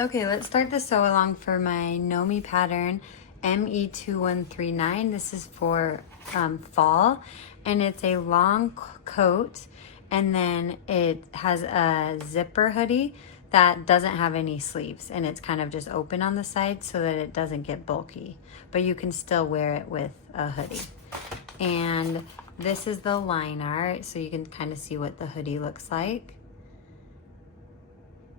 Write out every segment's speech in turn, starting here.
Okay, let's start the sew along for my Know Me pattern ME2139. This is for fall, and it's a long coat, and then it has a zipper hoodie that doesn't have any sleeves, and it's kind of just open on the side so that it doesn't get bulky, but you can still wear it with a hoodie. And this is the line art, so you can kind of see what the hoodie looks like.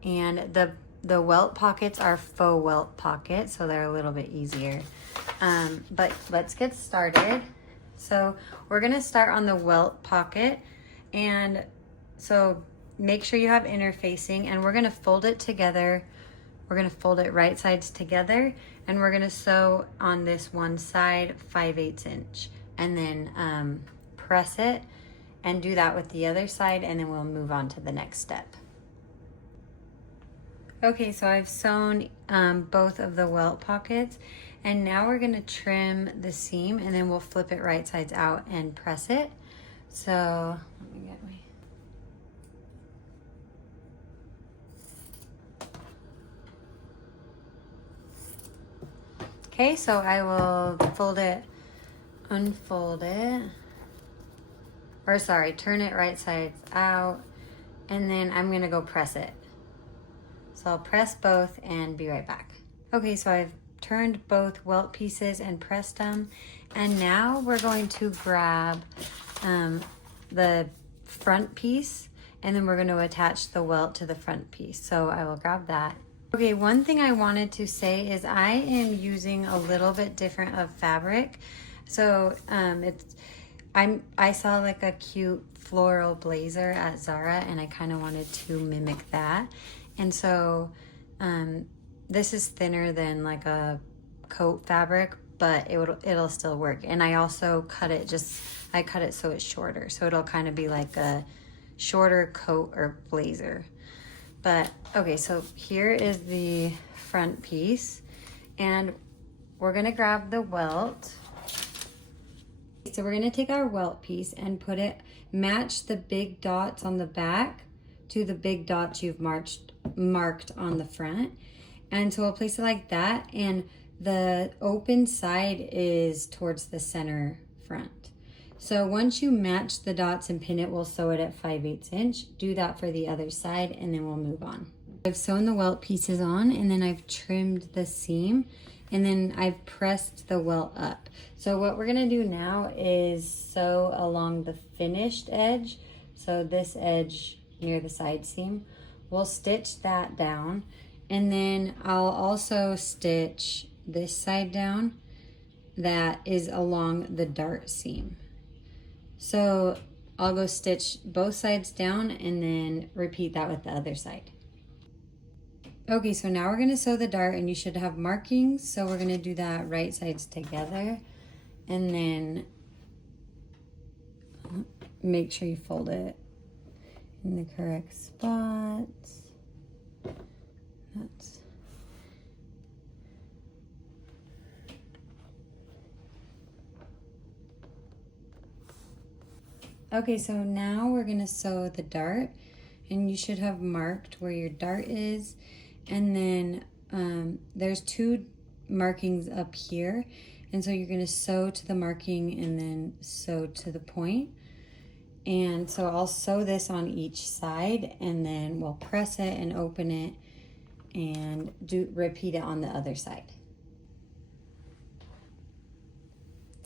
And the welt pockets are faux welt pockets, so they're a little bit easier. But let's get started. So we're gonna start on the welt pocket, and so make sure you have interfacing, and we're gonna fold it together. We're gonna fold it right sides together, and we're gonna sew on this one side 5/8 inch, and then press it, and do that with the other side, and then we'll move on to the next step. Okay, so I've sewn both of the welt pockets, and now we're gonna trim the seam, and then we'll flip it right sides out and press it. So let me get my... Okay, so I will fold it, unfold it, or sorry, turn it right sides out, and then I'm gonna go press it. So I'll press both and be right back. Okay, so I've turned both welt pieces and pressed them. And now we're going to grab the front piece, and then we're going to attach the welt to the front piece. So I will grab that. Okay, one thing I wanted to say is I am using a little bit different of fabric. So I saw like a cute floral blazer at Zara, and I kind of wanted to mimic that. And so this is thinner than like a coat fabric, but it'll still work. And I also cut it I cut it so it's shorter. So it'll kind of be like a shorter coat or blazer. But okay, so here is the front piece, and we're gonna grab the welt. So we're gonna take our welt piece and match the big dots on the back to the big dots you've marked on the front. And so we'll place it like that, and the open side is towards the center front. So once you match the dots and pin it, we'll sew it at 5/8 inch. Do that for the other side, and then we'll move on. I've sewn the welt pieces on, and then I've trimmed the seam, and then I've pressed the welt up. So what we're gonna do now is sew along the finished edge. So this edge near the side seam, we'll stitch that down, and then I'll also stitch this side down that is along the dart seam. So I'll go stitch both sides down and then repeat that with the other side. Okay, so now we're gonna sew the dart, and you should have markings. So we're gonna do that right sides together, and then make sure you fold it in the correct spots. Okay, so now we're gonna sew the dart, and you should have marked where your dart is, and then there's 2 markings up here, and so you're gonna sew to the marking and then sew to the point. And so I'll sew this on each side, and then we'll press it and open it and repeat it on the other side.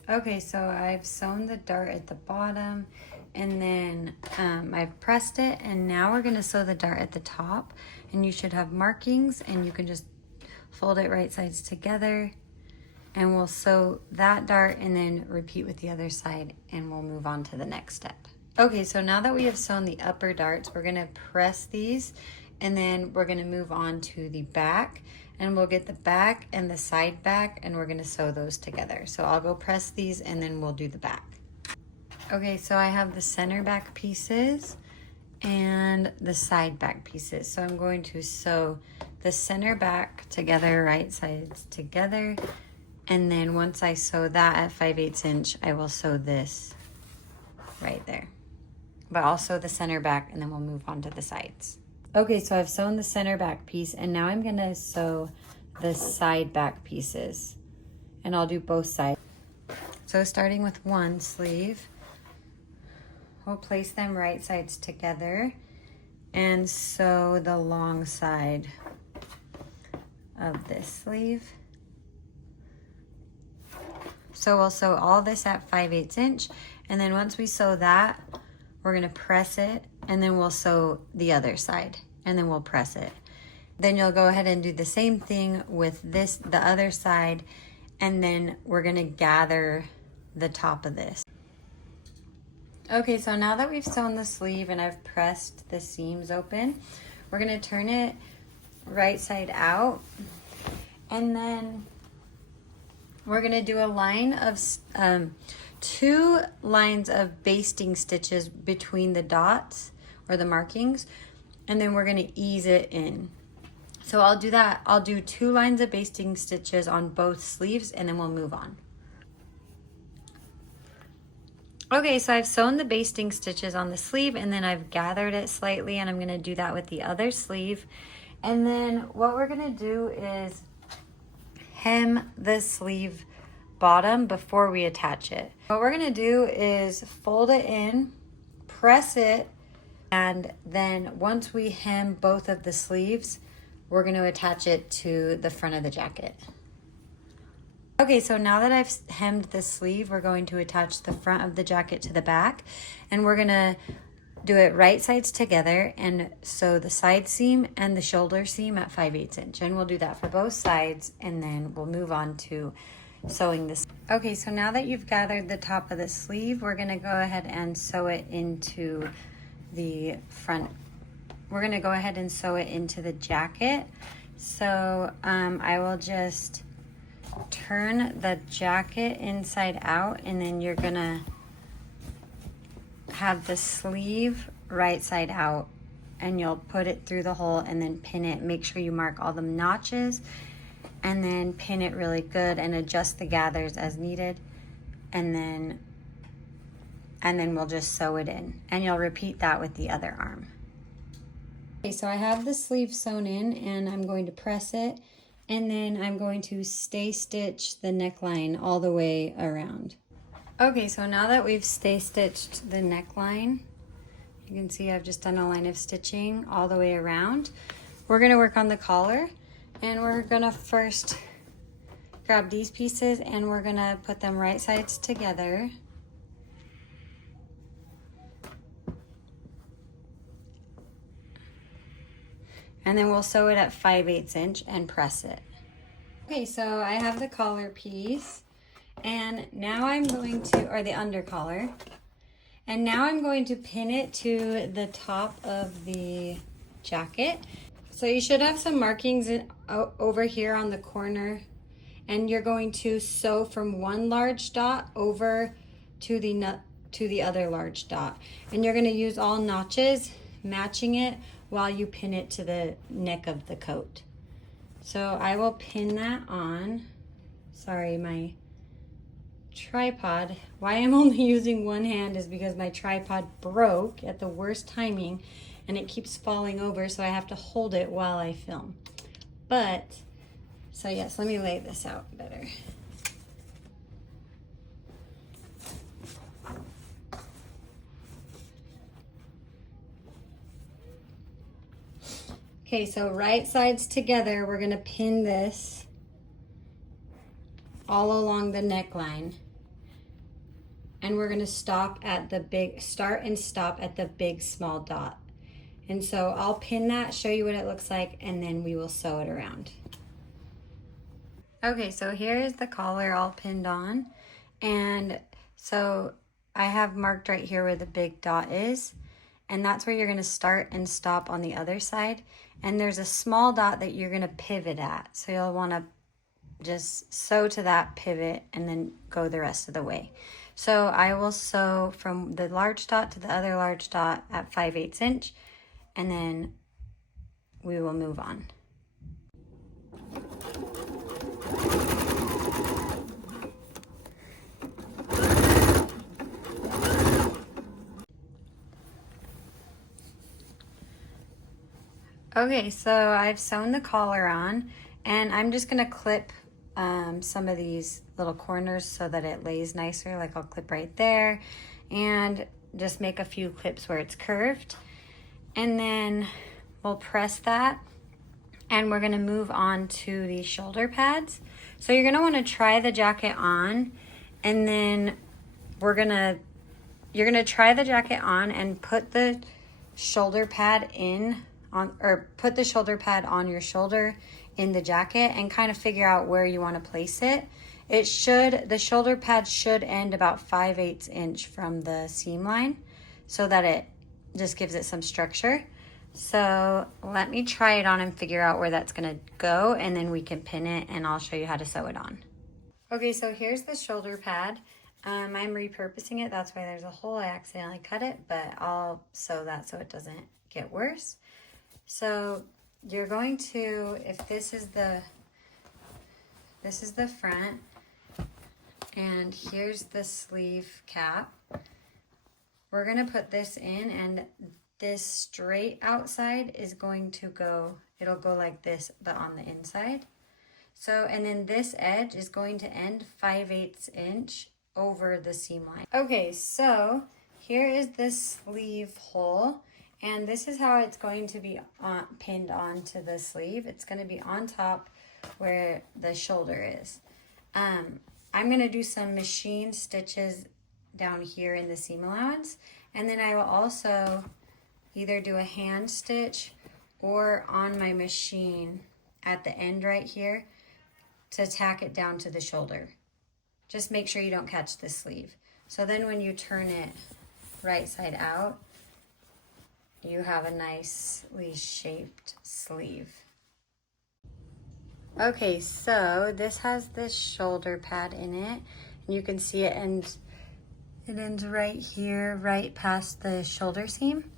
Okay, so I've sewn the dart at the bottom, and then I've pressed it, and now we're gonna sew the dart at the top, and you should have markings, and you can just fold it right sides together, and we'll sew that dart and then repeat with the other side, and we'll move on to the next step. Okay, so now that we have sewn the upper darts, we're gonna press these, and then we're gonna move on to the back, and we'll get the back and the side back, and we're gonna sew those together. So I'll go press these, and then we'll do the back. Okay, so I have the center back pieces and the side back pieces. So I'm going to sew the center back together, right sides together, and then once I sew that at 5/8 inch, I will sew this right there. But I'll sew the center back, and then we'll move on to the sides. Okay, so I've sewn the center back piece, and now I'm gonna sew the side back pieces, and I'll do both sides. So starting with one sleeve, we'll place them right sides together and sew the long side of this sleeve. So we'll sew all this at 5/8 inch, and then once we sew that, we're gonna press it, and then we'll sew the other side, and then we'll press it. Then you'll go ahead and do the same thing with this, the other side, and then we're gonna gather the top of this. Okay, so now that we've sewn the sleeve and I've pressed the seams open, we're gonna turn it right side out, and then we're gonna do a line of 2 lines of basting stitches between the dots or the markings, and then we're gonna ease it in. So I'll do that. I'll do 2 lines of basting stitches on both sleeves, and then we'll move on. Okay, so I've sewn the basting stitches on the sleeve, and then I've gathered it slightly, and I'm gonna do that with the other sleeve. And then what we're gonna do is hem the sleeve bottom before we attach it. What we're gonna do is fold it in, press it, and then once we hem both of the sleeves, we're gonna attach it to the front of the jacket. Okay, so now that I've hemmed the sleeve, we're going to attach the front of the jacket to the back, and we're gonna do it right sides together and sew the side seam and the shoulder seam at 5/8 inch. And we'll do that for both sides, and then we'll move on to sewing this. Okay, so now that you've gathered the top of the sleeve, we're gonna go ahead and sew it into the front. We're gonna go ahead and sew it into the jacket. So I will just turn the jacket inside out, and then you're gonna have the sleeve right side out, and you'll put it through the hole and then pin it. Make sure you mark all the notches, and then pin it really good and adjust the gathers as needed, and then we'll just sew it in, and you'll repeat that with the other arm. Okay, so I have the sleeve sewn in, and I'm going to press it, and then I'm going to stay stitch the neckline all the way around. Okay, so now that we've stay stitched the neckline, you can see I've just done a line of stitching all the way around. We're gonna work on the collar, and we're gonna first grab these pieces, and we're gonna put them right sides together. And then we'll sew it at 5/8 inch and press it. Okay, so I have the collar piece, and now I'm going to, or the under collar, and now I'm going to pin it to the top of the jacket. So you should have some markings over here on the corner, and you're going to sew from one large dot over to the other large dot, and you're going to use all notches matching it while you pin it to the neck of the coat. So I will pin that on. Sorry, my tripod. Why I'm only using one hand is because my tripod broke at the worst timing, and it keeps falling over, so I have to hold it while I film. But, so yes, let me lay this out better. Okay, so right sides together, we're gonna pin this all along the neckline. And we're gonna stop at the big, start and stop at the big small dot. And so I'll pin that, show you what it looks like, and then we will sew it around. Okay, so here is the collar all pinned on. And so I have marked right here where the big dot is, and that's where you're gonna start and stop on the other side. And there's a small dot that you're gonna pivot at. So you'll wanna just sew to that pivot and then go the rest of the way. So I will sew from the large dot to the other large dot at 5/8 inch, and then we will move on. Okay, so I've sewn the collar on, and I'm just gonna clip some of these little corners so that it lays nicer. Like I'll clip right there and just make a few clips where it's curved. And then we'll press that, and we're gonna move on to the shoulder pads. So you're gonna wanna try the jacket on, and then you're gonna try the jacket on and put the shoulder pad put the shoulder pad on your shoulder in the jacket and kind of figure out where you want to place it. The shoulder pad should end about 5/8 inch from the seam line so that it just gives it some structure. So let me try it on and figure out where that's gonna go, and then we can pin it and I'll show you how to sew it on. Okay, so here's the shoulder pad. I'm repurposing it, that's why there's a hole. I accidentally cut it, but I'll sew that so it doesn't get worse. So you're going to, if this is the front, and here's the sleeve cap. We're gonna put this in, and this straight outside is going to go, it'll go like this, but on the inside. So, and then this edge is going to end 5/8 inch over the seam line. Okay, so here is the sleeve hole, and this is how it's going to be pinned onto the sleeve. It's going to be on top where the shoulder is. I'm going to do some machine stitches down here in the seam allowance, and then I will also either do a hand stitch or on my machine at the end right here to tack it down to the shoulder. Just make sure you don't catch the sleeve. So then when you turn it right side out, you have a nicely shaped sleeve. Okay, so this has this shoulder pad in it, and you can see it ends right here, right past the shoulder seam.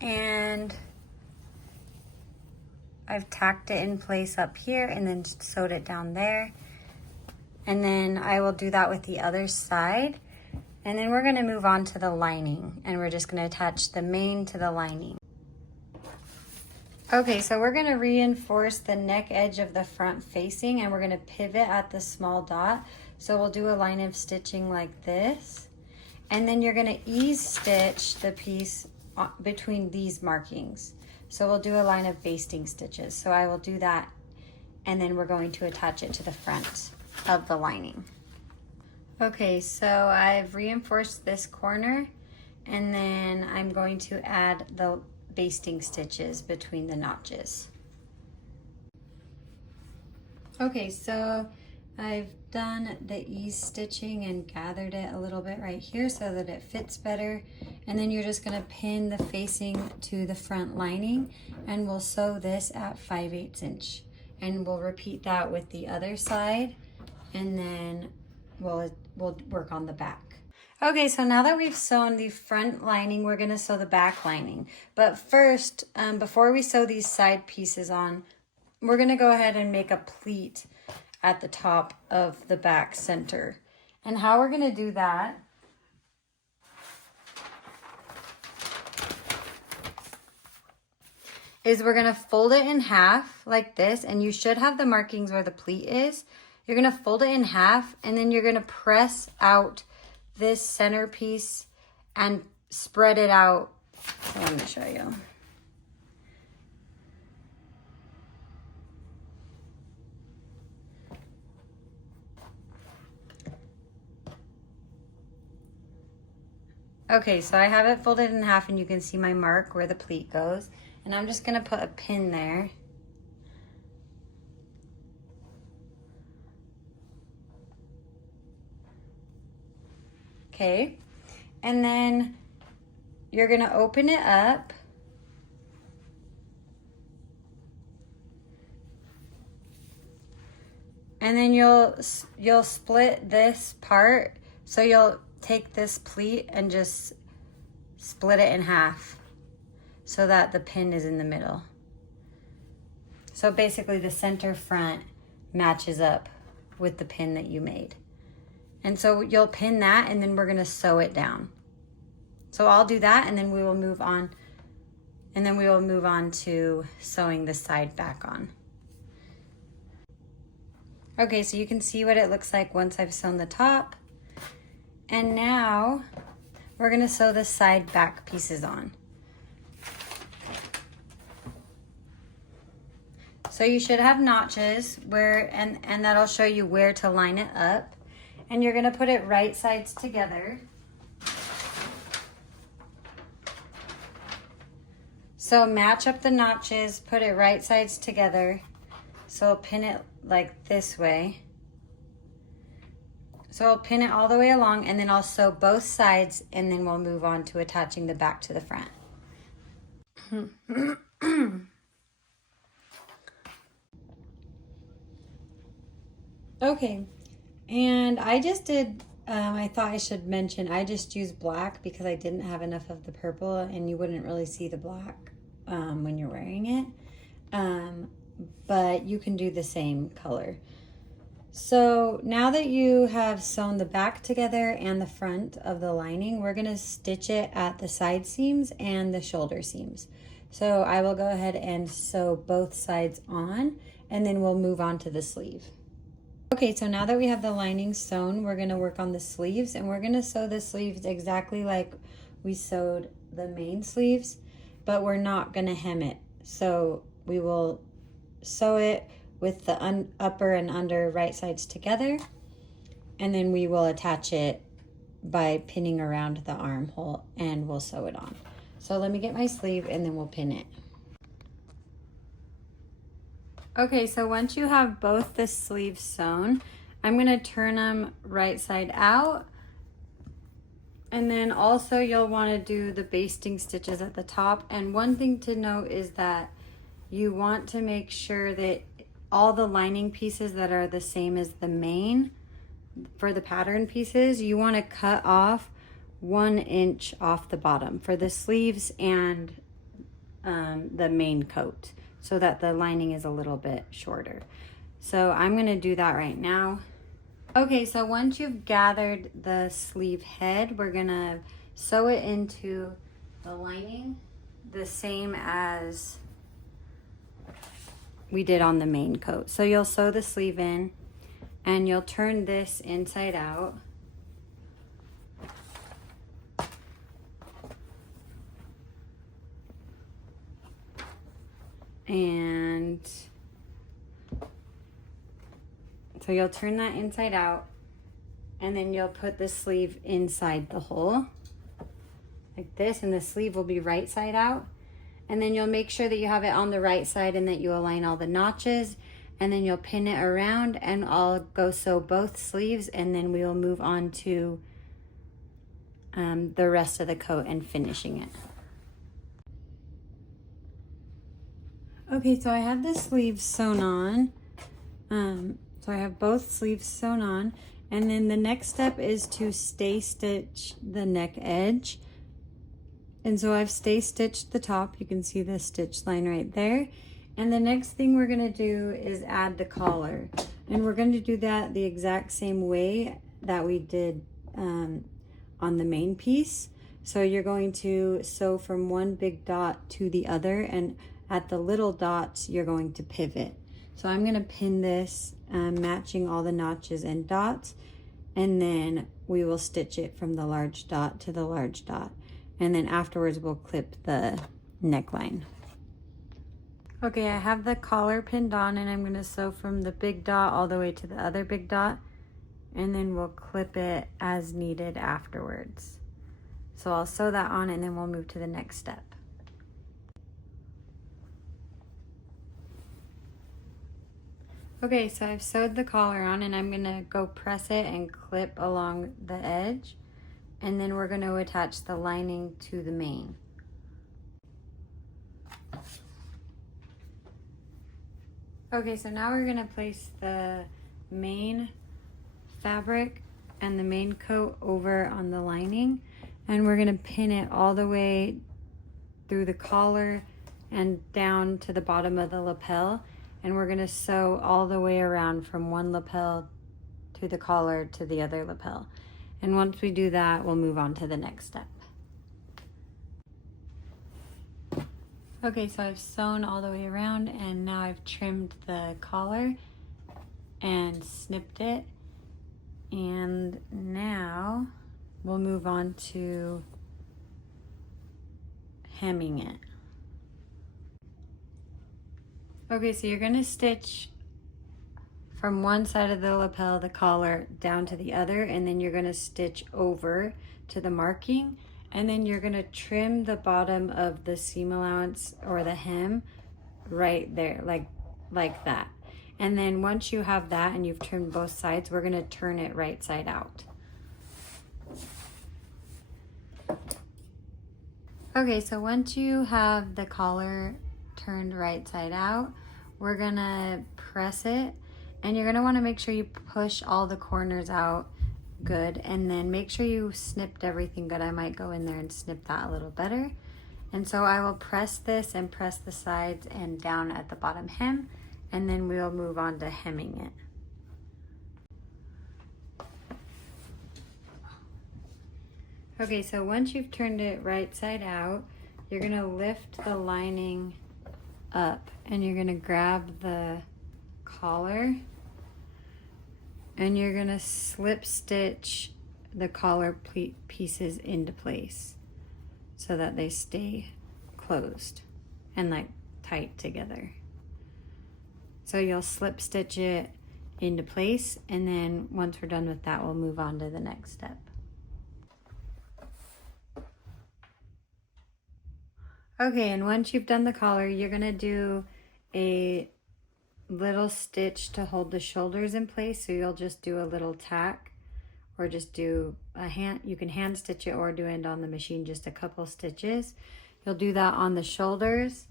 And I've tacked it in place up here and then sewed it down there. And then I will do that with the other side. And then we're gonna move on to the lining, and we're just gonna attach the main to the lining. Okay, so we're gonna reinforce the neck edge of the front facing, and we're gonna pivot at the small dot. So we'll do a line of stitching like this. And then you're gonna ease stitch the piece between these markings. So we'll do a line of basting stitches. So I will do that, and then we're going to attach it to the front of the lining. Okay, so I've reinforced this corner, and then I'm going to add the basting stitches between the notches. Okay, so I've done the ease stitching and gathered it a little bit right here so that it fits better. And then you're just gonna pin the facing to the front lining, and we'll sew this at 5/8 inch. And we'll repeat that with the other side, and then we'll work on the back. Okay, so now that we've sewn the front lining, we're gonna sew the back lining. But first, before we sew these side pieces on, we're gonna go ahead and make a pleat at the top of the back center. And how we're gonna do that is we're gonna fold it in half like this, and you should have the markings where the pleat is. You're gonna fold it in half, and then you're gonna press out this center piece and spread it out. So let me show you. Okay, so I have it folded in half, and you can see my mark where the pleat goes. And I'm just gonna put a pin there. Okay, and then you're gonna open it up. And then you'll split this part. So you'll take this pleat and just split it in half so that the pin is in the middle. So basically the center front matches up with the pin that you made. And so you'll pin that, and then we're gonna sew it down. So I'll do that, and then we will move on And then we will move on to sewing the side back on. Okay, so you can see what it looks like once I've sewn the top. And now we're gonna sew the side back pieces on. So you should have notches where, and that'll show you where to line it up. And you're gonna put it right sides together. So match up the notches, put it right sides together. So I'll pin it like this way. So I'll pin it all the way along, and then I'll sew both sides, and then we'll move on to attaching the back to the front. Okay, and I just did, I thought I should mention, I just used black because I didn't have enough of the purple, and you wouldn't really see the black when you're wearing it. But you can do the same color. So now that you have sewn the back together and the front of the lining, we're gonna stitch it at the side seams and the shoulder seams. So I will go ahead and sew both sides on, and then we'll move on to the sleeve. Okay, so now that we have the lining sewn, we're gonna work on the sleeves, and we're gonna sew the sleeves exactly like we sewed the main sleeves, but we're not gonna hem it. So we will sew it with the upper and under right sides together, and then we will attach it by pinning around the armhole, and we'll sew it on. So let me get my sleeve, and then we'll pin it. Okay, so once you have both the sleeves sewn, I'm gonna turn them right side out, and then also you'll wanna do the basting stitches at the top. And one thing to note is that you want to make sure that all the lining pieces that are the same as the main, for the pattern pieces, you want to cut off 1 inch off the bottom for the sleeves and the main coat, so that the lining is a little bit shorter. So I'm going to do that right now. Okay, so once you've gathered the sleeve head, we're going to sew it into the lining the same as we did on the main coat. So you'll sew the sleeve in, and you'll turn this inside out. And so you'll turn that inside out, and then you'll put the sleeve inside the hole like this, and the sleeve will be right side out. And then you'll make sure that you have it on the right side and that you align all the notches, and then you'll pin it around, and I'll go sew both sleeves, and then we will move on to the rest of the coat and finishing it. Okay, so I have the sleeves sewn on. So I have both sleeves sewn on, and then the next step is to stay stitch the neck edge. And so I've stay stitched the top. You can see the stitch line right there. And the next thing we're gonna do is add the collar. And we're going to do that the exact same way that we did on the main piece. So you're going to sew from one big dot to the other, and at the little dots, you're going to pivot. So I'm gonna pin this, matching all the notches and dots, and then we will stitch it from the large dot to the large dot. And then afterwards we'll clip the neckline. Okay, I have the collar pinned on, and I'm gonna sew from the big dot all the way to the other big dot, and then we'll clip it as needed afterwards. So I'll sew that on, and then we'll move to the next step. Okay, so I've sewed the collar on, and I'm gonna go press it and clip along the edge, and then we're gonna attach the lining to the main. Okay, so now we're gonna place the main fabric and the main coat over on the lining, and we're gonna pin it all the way through the collar and down to the bottom of the lapel, and we're gonna sew all the way around from one lapel to the collar to the other lapel. And once we do that, we'll move on to the next step. Okay, so I've sewn all the way around and now I've trimmed the collar and snipped it. And now we'll move on to hemming it. Okay, so you're gonna stitch from one side of the lapel, the collar, down to the other, and then you're gonna stitch over to the marking, and then you're gonna trim the bottom of the seam allowance or the hem right there, like that. And then once you have that and you've trimmed both sides, we're gonna turn it right side out. Okay, so once you have the collar turned right side out, we're gonna press it, and you're gonna wanna make sure you push all the corners out good, and then make sure you snipped everything good. I might go in there and snip that a little better. And so I will press this and press the sides and down at the bottom hem, and then we'll move on to hemming it. Okay, so once you've turned it right side out, you're gonna lift the lining up and you're gonna grab the collar and you're gonna slip stitch the collar pieces into place so that they stay closed and like tight together. So you'll slip stitch it into place, and then once we're done with that, we'll move on to the next step. Okay, and once you've done the collar, you're gonna do a little stitch to hold the shoulders in place. So you'll just do a little tack, or just do a hand, you can hand stitch it or do it on the machine, just a couple stitches. You'll do that on the shoulders,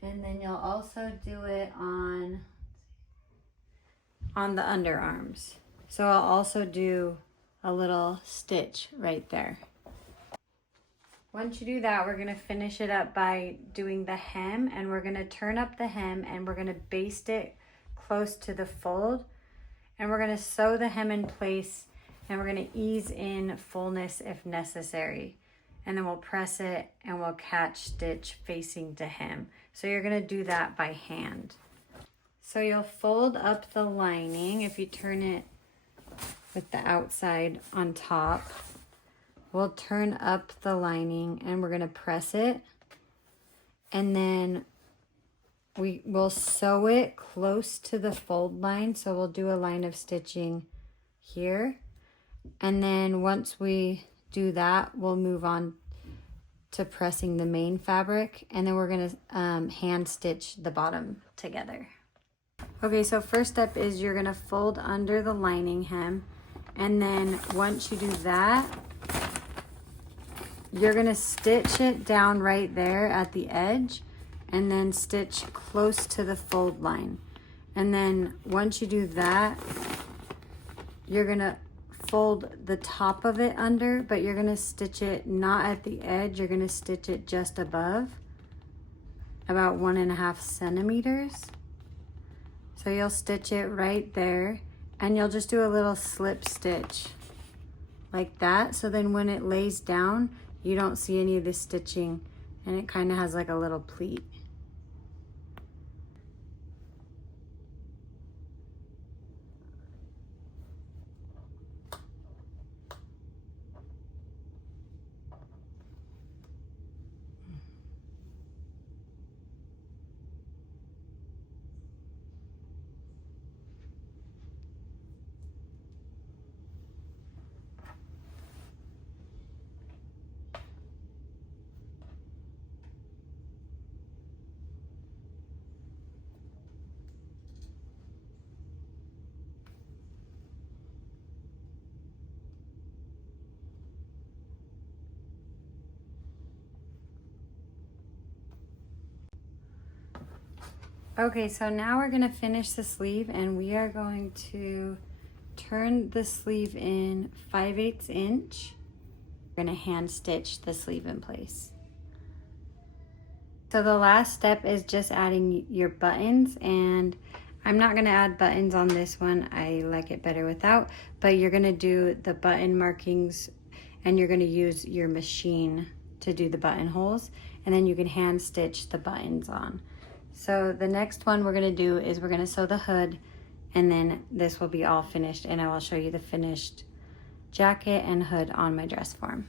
and then you'll also do it on the underarms. So I'll also do a little stitch right there. Once you do that, we're gonna finish it up by doing the hem, and we're gonna turn up the hem and we're gonna baste it close to the fold, and we're gonna sew the hem in place, and we're gonna ease in fullness if necessary. And then we'll press it and we'll catch stitch facing to hem. So you're gonna do that by hand. So you'll fold up the lining. If you turn it with the outside on top, we'll turn up the lining and we're gonna press it, and then we will sew it close to the fold line. So we'll do a line of stitching here, and then once we do that, we'll move on to pressing the main fabric, and then we're gonna hand stitch the bottom together. Okay, so first step is you're gonna fold under the lining hem, and then once you do that, you're gonna stitch it down right there at the edge, and then stitch close to the fold line. And then once you do that, you're gonna fold the top of it under, but you're gonna stitch it not at the edge, you're gonna stitch it just above, about 1.5 centimeters. So you'll stitch it right there, and you'll just do a little slip stitch like that. So then when it lays down, you don't see any of the stitching, and it kind of has like a little pleat. Okay, so now we're gonna finish the sleeve, and we are going to turn the sleeve in 5/8 inch. We're gonna hand stitch the sleeve in place. So the last step is just adding your buttons, and I'm not gonna add buttons on this one. I like it better without, but you're gonna do the button markings, and you're gonna use your machine to do the buttonholes. and then you can hand stitch the buttons on. So the next one we're gonna do is we're gonna sew the hood, and then this will be all finished, and I will show you the finished jacket and hood on my dress form.